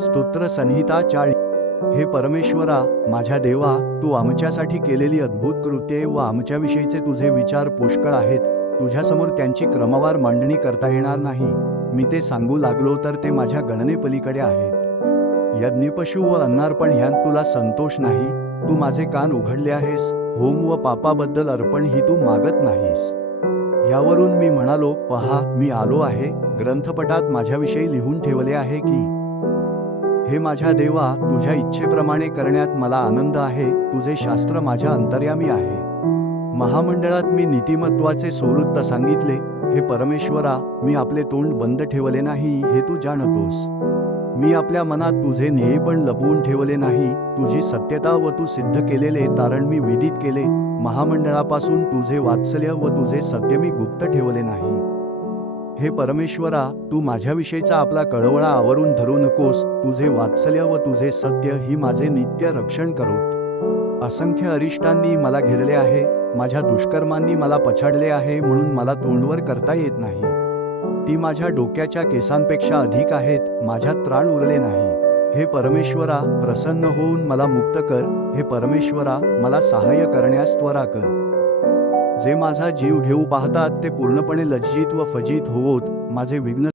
स्तोत्र संहिता 40. हे परमेश्वरा, माझ्या देवा, तू आमच्यासाठी केलेली अद्भुत कृत्ये व आमच्याविषयीचे तुझे विचार पुष्कळ आहेत. तुझ्यासमोर त्यांची क्रमवार मांडणी करता येणार नाही. मी ते सांगू लागलो तर ते माझ्या गणनेपलीकडे आहेत. यज्ञपशु व अन्नार्पण ह्यांत तुला संतोष नाही. तू माझे कान उघडले आहेस. होम व पापाबद्दल अर्पण ही तू मागत नाहीस. यावरून मी म्हणालो, पहा, मी आलो आहे. ग्रंथपटात माझ्याविषयी लिहून ठेवले आहे की, हे माझ्या देवा, तुझ्या इच्छेप्रमाणे करण्यात मला आनंद आहे. तुझे शास्त्र माझ्या अंतर्यामी आहे. महामंडळात मी नीतिमत्वाचे सोवृत्त सांगितले. हे परमेश्वरा, मी आपले तोंड बंद ठेवले नाही, हे तू जाणतोस. मी आपल्या मनात तुझे न्यायपण लपवून ठेवले नाही. तुझी सत्यता व तू सिद्ध केलेले तारण मी विदित केले. महामंडळापासून तुझे वात्सल्य व तुझे सत्य मी गुप्त ठेवले नाही. हे परमेश्वरा, तू माझ्याविषयीचा आपला कळवळा आवरून धरू नकोस. तुझे वात्सल्य व तुझे सत्य ही माझे नित्य रक्षण करोत. असंख्य अरिष्टांनी मला घेरले आहे. माझ्या दुष्कर्मांनी मला पछाडले आहे, म्हणून मला तोंडवर करता येत नाही. ती माझ्या डोक्याच्या केसांपेक्षा अधिक आहेत. माझ्यात त्राण उरले नाही. हे परमेश्वरा, प्रसन्न होऊन मला मुक्त कर. हे परमेश्वरा, मला सहाय्य करण्यास त्वरा कर. जे माझा जीव घेऊ पाहतात ते पूर्णपणे लज्जित व फजित होवोत. माझे विघ्न